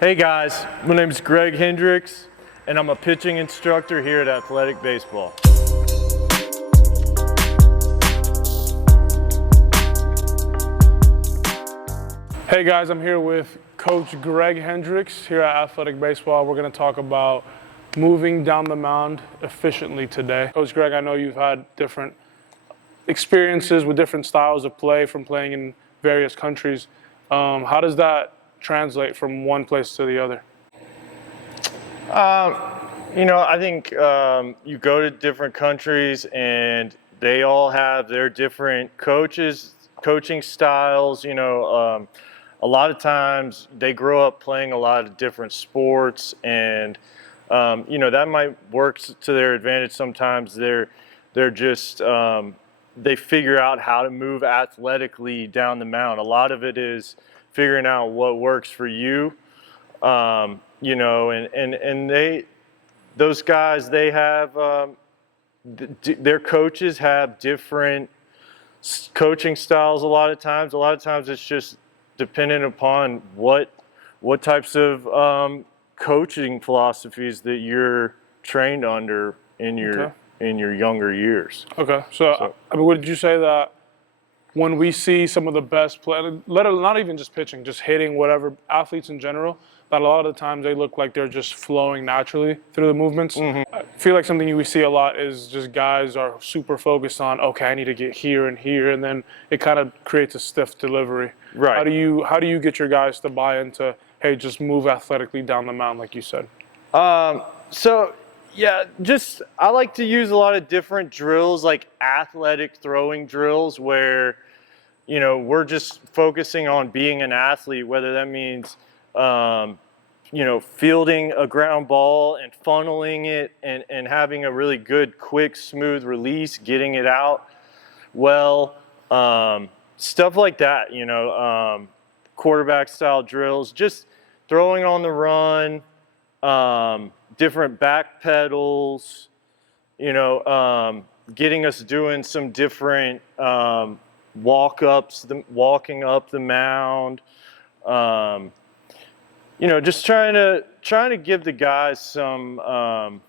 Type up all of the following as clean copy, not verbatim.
Hey guys, my name is Greg Hendricks, and I'm a pitching instructor here at Athletek Baseball. Hey guys, I'm here with Coach Greg Hendricks here at Athletek Baseball. We're going to talk about moving down the mound efficiently today. Coach Greg, I know you've had different experiences with different styles of play from playing in various countries. How does that translate from one place to the other? I think you go to different countries and they all have their different coaching styles. A lot of times they grow up playing a lot of different sports, and that might work to their advantage. Sometimes they're just they figure out how to move athletically down the mound. A lot of it is figuring out what works for you, and those guys, they have their coaches have different coaching styles. A lot of times it's just dependent upon what types of coaching philosophies that you're trained under in your younger years. Okay, so I mean, would you say that when we see some of the best play, not even just pitching, just hitting, whatever, athletes in general, that a lot of the times they look like they're just flowing naturally through the movements? Mm-hmm. I feel like something we see a lot is just guys are super focused on, okay, I need to get here and here, and then it kind of creates a stiff delivery. Right. How do you get your guys to buy into, hey, just move athletically down the mound, like you said? I like to use a lot of different drills, like athletic throwing drills, where we're just focusing on being an athlete, whether that means fielding a ground ball and funneling it and having a really good, quick, smooth release, getting it out well, stuff like that. Quarterback style drills, just throwing on the run, different back pedals, getting us doing some different walking up the mound, just trying to give the guys some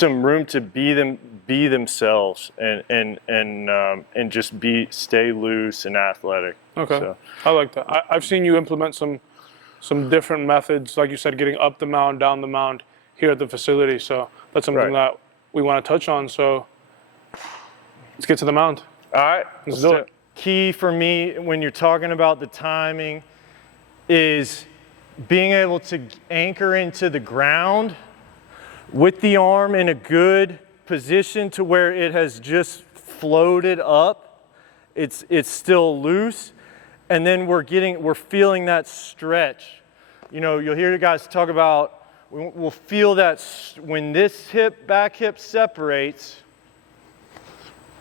room to be themselves and just stay loose and athletic. Okay, so. I like that. I've seen you implement some different methods, like you said, getting up the mound, down the mound here at the facility. So that's something that we want to touch on. So let's get to the mound. All right, let's do it. Key for me when you're talking about the timing is being able to anchor into the ground with the arm in a good position to where it has just floated up. It's still loose. And then we're feeling that stretch. You'll hear you guys talk about, we'll feel that when this back hip separates,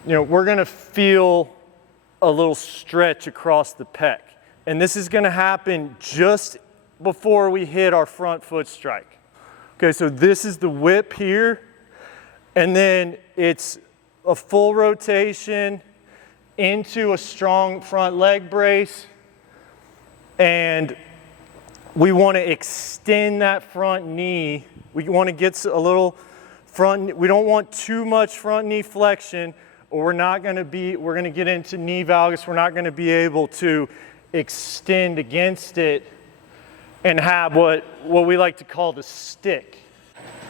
we're gonna feel a little stretch across the pec. And this is gonna happen just before we hit our front foot strike. Okay, so this is the whip here, and then it's a full rotation into a strong front leg brace, and we want to extend that front knee. We want to get a little front. We don't want too much front knee flexion, or we're going to get into knee valgus. We're not going to be able to extend against it and have what we like to call the stick.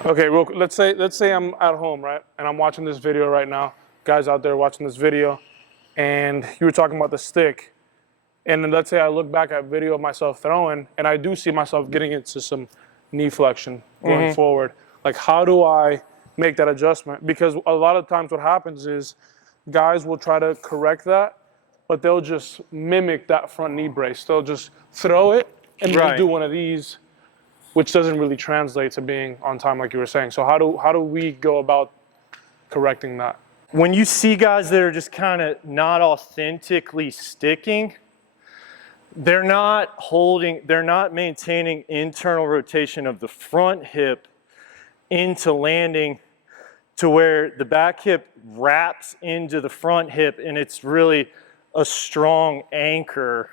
Okay, let's say I'm at home, right, and I'm watching this video right now. Guys out there watching this video, and you were talking about the stick, and then let's say I look back at video of myself throwing, and I do see myself getting into some knee flexion going forward. Like, how do I make that adjustment? Because a lot of times what happens is guys will try to correct that, but they'll just mimic that front knee brace. They'll just throw it and then do one of these, which doesn't really translate to being on time, like you were saying. So how do we go about correcting that? When you see guys that are just kind of not authentically sticking, they're not maintaining internal rotation of the front hip into landing to where the back hip wraps into the front hip, and it's really a strong anchor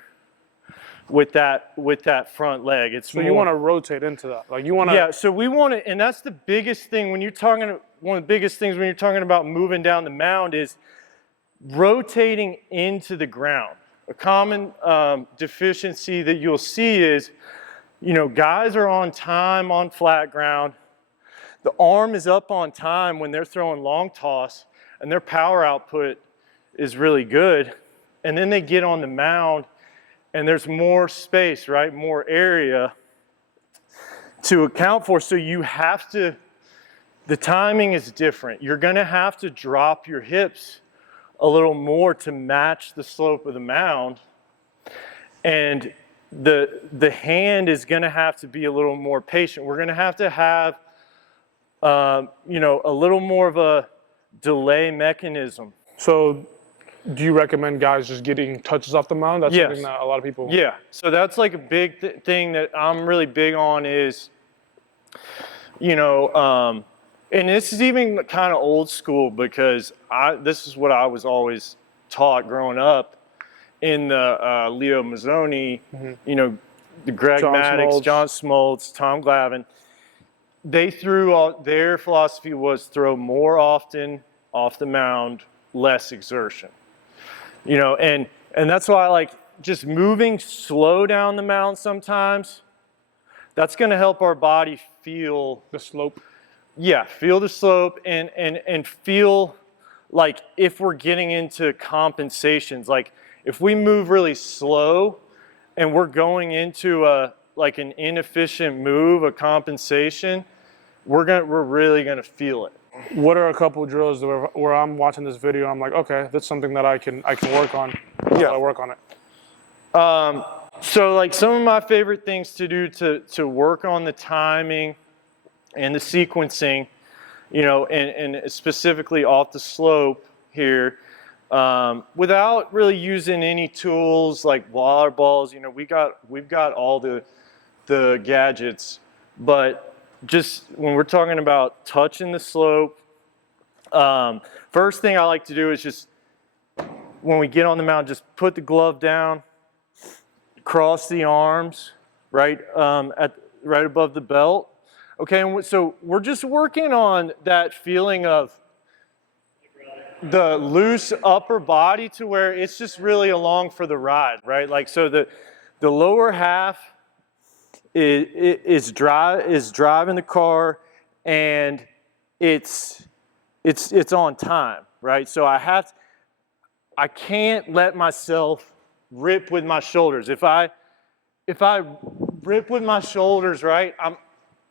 with that front leg. It's So you want to rotate into that, like you want to. Yeah, so we want to, and that's the biggest thing when you're talking. One of the biggest things when you're talking about moving down the mound is rotating into the ground. A common deficiency that you'll see is, guys are on time on flat ground. The arm is up on time when they're throwing long toss, and their power output is really good. And then they get on the mound, and there's more space, right? More area to account for. So you have to, the timing is different. You're going to have to drop your hips a little more to match the slope of the mound. And the hand is going to have to be a little more patient. We're going to have a little more of a delay mechanism. So do you recommend guys just getting touches off the mound? That's Yes. something that a lot of people. Yeah, so that's like a big thing that I'm really big on is, and this is even kind of old school because this is what I was always taught growing up in the Leo Mazzoni, the Greg Maddux, John Smoltz, Tom Glavine. Their philosophy was throw more often off the mound, less exertion. And that's why I like just moving slow down the mound sometimes. That's going to help our body feel The slope. Yeah, feel the slope and feel like if we're getting into compensations, like if we move really slow and we're going into an inefficient move, a compensation, we're really gonna feel it. What are a couple drills where I'm watching this video? I'm like, okay, that's something that I can work on. Yeah. I work on it. So like some of my favorite things to do to work on the timing and the sequencing, and specifically off the slope here, without really using any tools like water balls. We've got all the gadgets, but just when we're talking about touching the slope, first thing I like to do is just when we get on the mound, just put the glove down, cross the arms right above the belt. Okay, and so we're just working on that feeling of the loose upper body to where it's just really along for the ride, right? Like so the lower half is driving the car and it's on time, right? So I can't let myself rip with my shoulders. If I rip with my shoulders, right,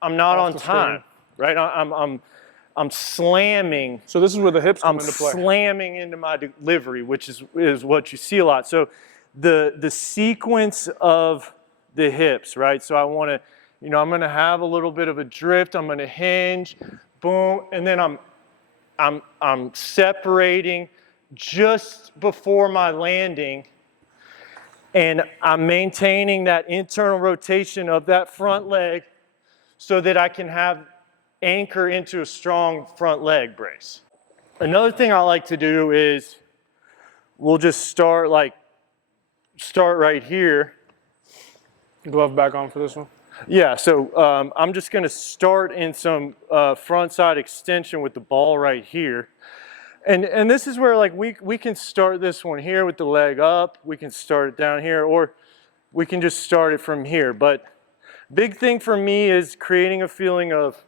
I'm not on time, right? I'm slamming. So this is where the hips come into play. I'm slamming into my delivery, which is what you see a lot. So the sequence of the hips, right? So I want to, I'm going to have a little bit of a drift. I'm going to hinge, boom, and then I'm separating just before my landing, and I'm maintaining that internal rotation of that front leg so that I can have anchor into a strong front leg brace. Another thing I like to do is we'll just start right here. Glove back on for this one. Yeah, so I'm just going to start in some front side extension with the ball right here. And this is where we can start this one here with the leg up. We can start it down here, or we can just start it from here. But big thing for me is creating a feeling of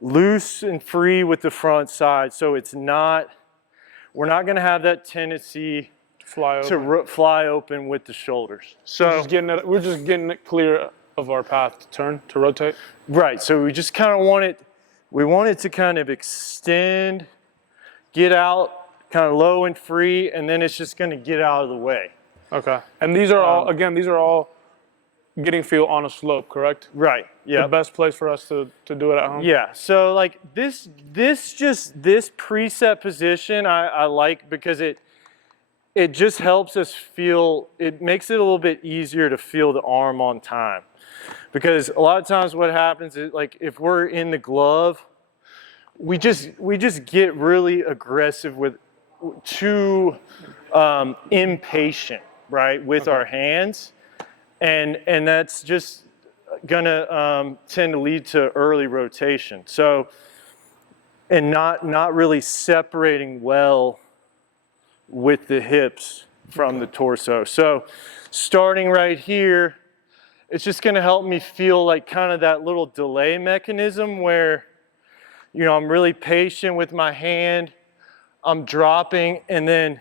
loose and free with the front side. So we're not going to have that tendency to fly open with the shoulders. So we're just getting it clear of our path to turn, to rotate. Right, so we just kind of want it to kind of extend, get out kind of low and free, and then it's just going to get out of the way. Okay, and these are all getting feel on a slope, correct? Right, yeah. The best place for us to do it at home? Yeah, so this preset position I like because it just helps us feel, it makes it a little bit easier to feel the arm on time. Because a lot of times what happens is if we're in the glove, we just get really aggressive too impatient, right, with our hands. And that's just gonna tend to lead to early rotation. So, and not really separating well with the hips from the torso. So starting right here, it's just gonna help me feel like kind of that little delay mechanism where, you know, I'm really patient with my hand, I'm dropping, and then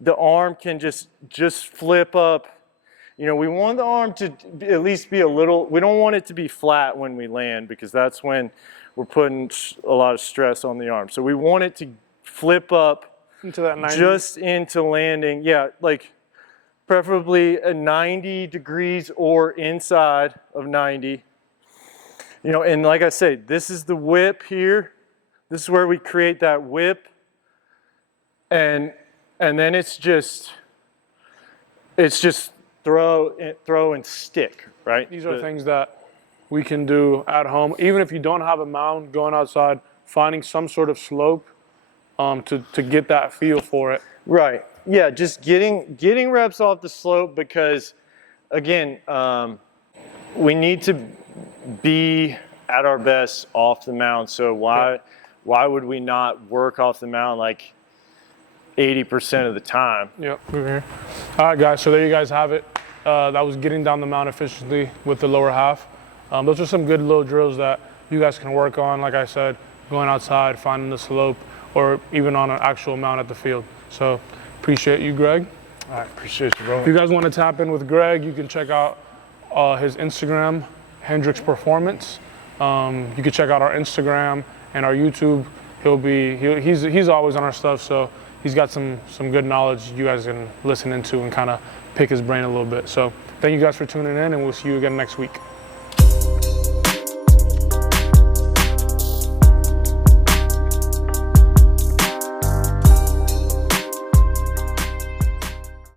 the arm can just flip up. You know, we want the arm to at least be a little, we don't want it to be flat when we land because that's when we're putting a lot of stress on the arm. So we want it to flip up into that 90. Just into landing. Yeah, like preferably a 90 degrees or inside of 90. You know, and like I said, this is the whip here. This is where we create that whip. And then it's just throw and stick, right? These are things that we can do at home. Even if you don't have a mound, going outside, finding some sort of slope to get that feel for it. Right. Yeah, just getting reps off the slope because, again, we need to be at our best off the mound. So why would we not work off the mound like 80% of the time? Yep. Okay. All right, guys. So there you guys have it. That was getting down the mound efficiently with the lower half. Those are some good little drills that you guys can work on. Like I said, going outside, finding the slope, or even on an actual mound at the field. So appreciate you, Greg. All right, appreciate you, bro. If you guys want to tap in with Greg, you can check out his Instagram, Hendrix Performance. You can check out our Instagram and our YouTube. He's always on our stuff, so he's got some good knowledge you guys can listen into and kind of pick his brain a little bit. So thank you guys for tuning in, and we'll see you again next week.